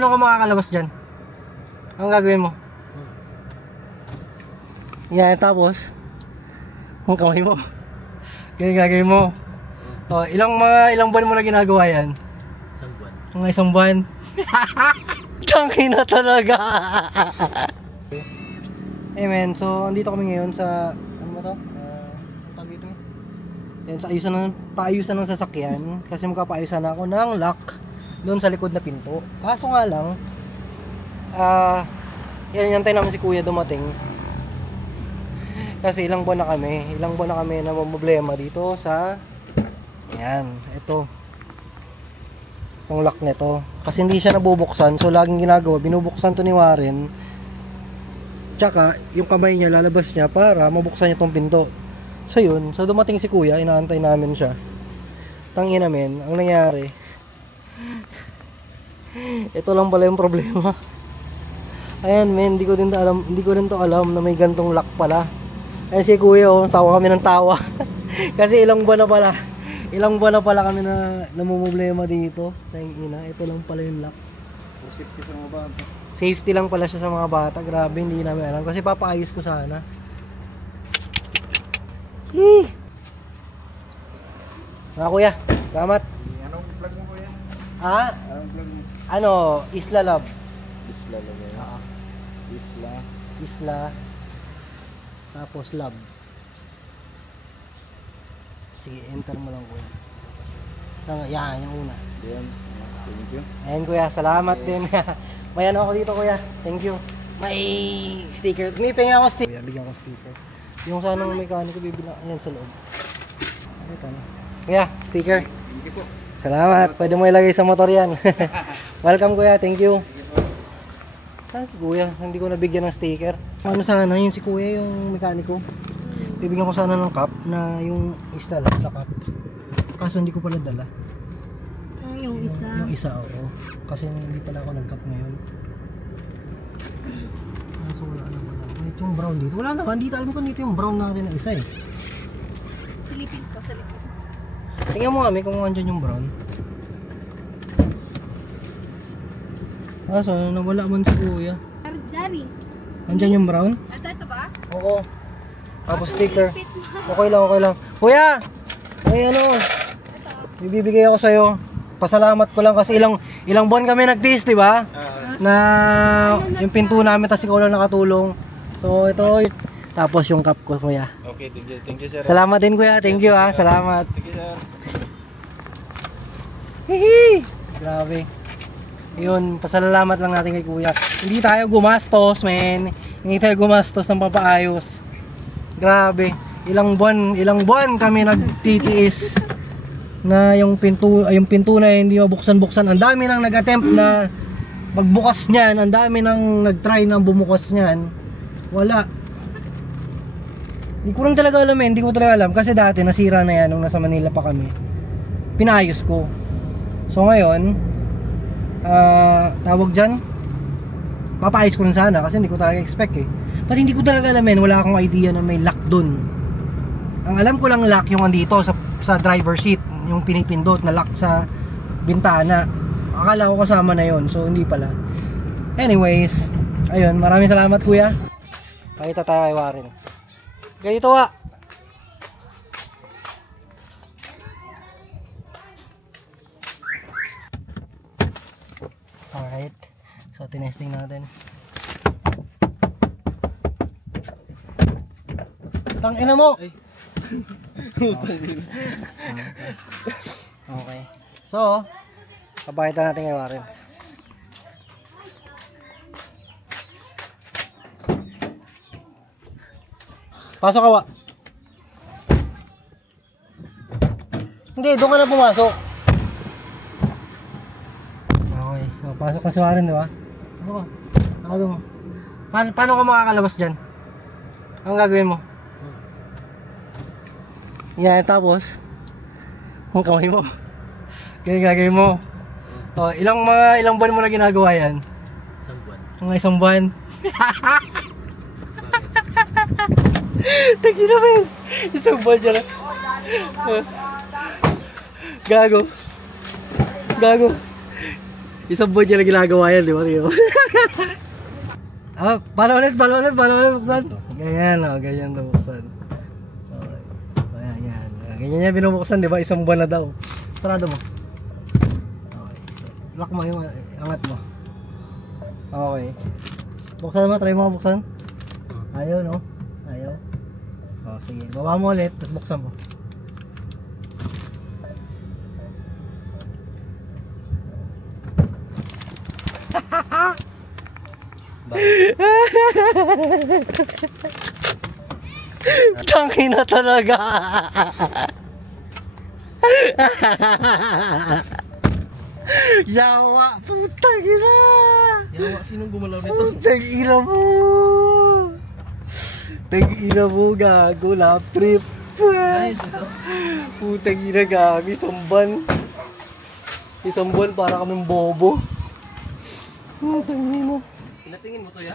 Paano ka makakalabas dyan? Anong gagawin mo? Yan, tapos ang kamay mo. Ganyan gagawin mo. Oh, ilang buwan mo na ginagawa yan? Isang buwan. Mga isang buwan. Tangin na talaga. Eh men, so andito kami ngayon sa ano ba to? Tawag dito. Yan sa paayusan ng sasakyan kasi magpapaayusan ako ng lock doon sa likod na pinto. Kaso nga lang yantay namin si kuya dumating. Kasi ilang buwan na kami na problema dito sa yan, ito. Itong lock nito. Kasi hindi siya nabubuksan, so laging ginagawa, binubuksan to ni Warren. Tsaka yung kamay niya lalabas niya para mabuksan niya tong pinto. So yun, so dumating si kuya, inaantay namin siya. Tangina men, ang nangyari. Ito lang pala yung problema. Ayan men, hindi ko rin to alam na may gantong lock pala. Ay si kuya, tawa kami ng tawa. Kasi ilang buwan na pala kami na namumblema dito. Tangina, ito lang pala yung lock. Safety sa mga bata. Safety lang pala siya sa mga bata. Grabe, hindi namin alam. Kasi papaayos ko sana. Kuya, salamat. Anong vlog mo kuya? Ha? Anong vlog mo? Ano, Isla Love. Isla lang yan. Isla. Tapos Love. Sige, enter mo lang kuya. Yan, yung una. Yan. Thank you. Ayan kuya, salamat din. May ano ako dito kuya. Thank you. May sticker. Tumiping ako sticker. Kuya, bigyan ko sticker. Yung sanang mekaniko bibilang. Ayan sa loob. Ito na. Kuya, sticker. Thank you po. Salamat. Pwede mo ilagay sa motor yan. Welcome kuya, thank you. Saan si kuya? Hindi ko nabigyan ng sticker. Ano sana yun si kuya yung mekaniko. Bibigyan ko sana ng cup na yung Isla Love na cup. Kaso hindi ko pala dala. Yung isa. Yung isa, oo. Kasi hindi pala ako nag-cup ngayon. Kaso wala na pala. Ito yung brown dito. Wala naman. Dito alam ko dito yung brown natin na isa eh. Silipin ko, silipin. Tingnan mo kami kung andyan yung brown. Kaso nawala man si kuya. Dari. Andyan yung brown? Ito ba? Oo. Tapos sticker. Okay lang. Kuya! May ano. Ibibigay ako sa'yo. Pasalamat ko lang kasi ilang buwan kami nag-test, di ba? Na yung pinto namin tapos ikaw lang nakatulong. So ito. Tapos yung cup ko, kuya. Okay, thank you sir. Salamat din kuya. Thank you ha. Salamat. Thank you sir. Hihi! Grabe. Yun, pasalamat lang natin kay kuya. Hindi tayo gumastos, men. Hindi tayo gumastos ng papaayos. Grabe. Ilang buwan kami nagtitiis na yung pinto na hindi mabuksan-buksan. Ang dami nang nag-attempt na magbukas niyan, ang dami nang nag-try na bumukas niyan. Wala. Hindi ko rin talaga alam hindi ko talaga alam kasi dati nasira na yan nung nasa Manila pa kami. Pinayos ko. So ngayon, tawag dyan, papaayos ko rin sana kasi hindi ko talaga expect eh. Pati hindi ko talaga alam wala akong idea na may lock dun. Ang alam ko lang lock yung andito sa driver seat, yung pinipindot na lock sa bintana. Akala ko kasama na yon, so hindi pala. Anyways, ayun, maraming salamat kuya. Pakita tayo kay Warren. Ganito wa. Alright, so tinesting natin. Tangina mo! Okay. So, papakita natin kay Warren. Pasok ka wa. Hindi, doon ka na pumasok. Okay, pasok ka si Warren, di ba? Ano mo? Paano ka makakalabas dyan? Anong gagawin mo? Yan, tapos ang kamay mo. Ganyan gagawin mo. Oh, ilang buwan mo na ginagawa yan? Isang buwan. Mga isang buwan. Tagi na men. Isang buwan dyan. Gago. Isang buwan niya na ginagawa yan, di ba? Ah, paano ulit, buksan. Ganyan, ganyan na buksan. Okay. Ayan, yan. Ganyan niya binubuksan, di ba? Isang buwan na daw. Sarado mo. Okay. Lock mo yung angat mo. Okay. Buksan mo, try mo buksan. Ayaw, no? Ayaw. Oh, sige. Baba mo ulit, tapos buksan mo. Tangin na talaga. Yawa, putang ina. Yawa, sinong gumalaw nito? Putang ina mo. Putang ina mo, gago, lap trip. Nice ito. Putang ina, gago, isang buwan para kaming bobo. Putang ina mo. Pinatingin mo to ya?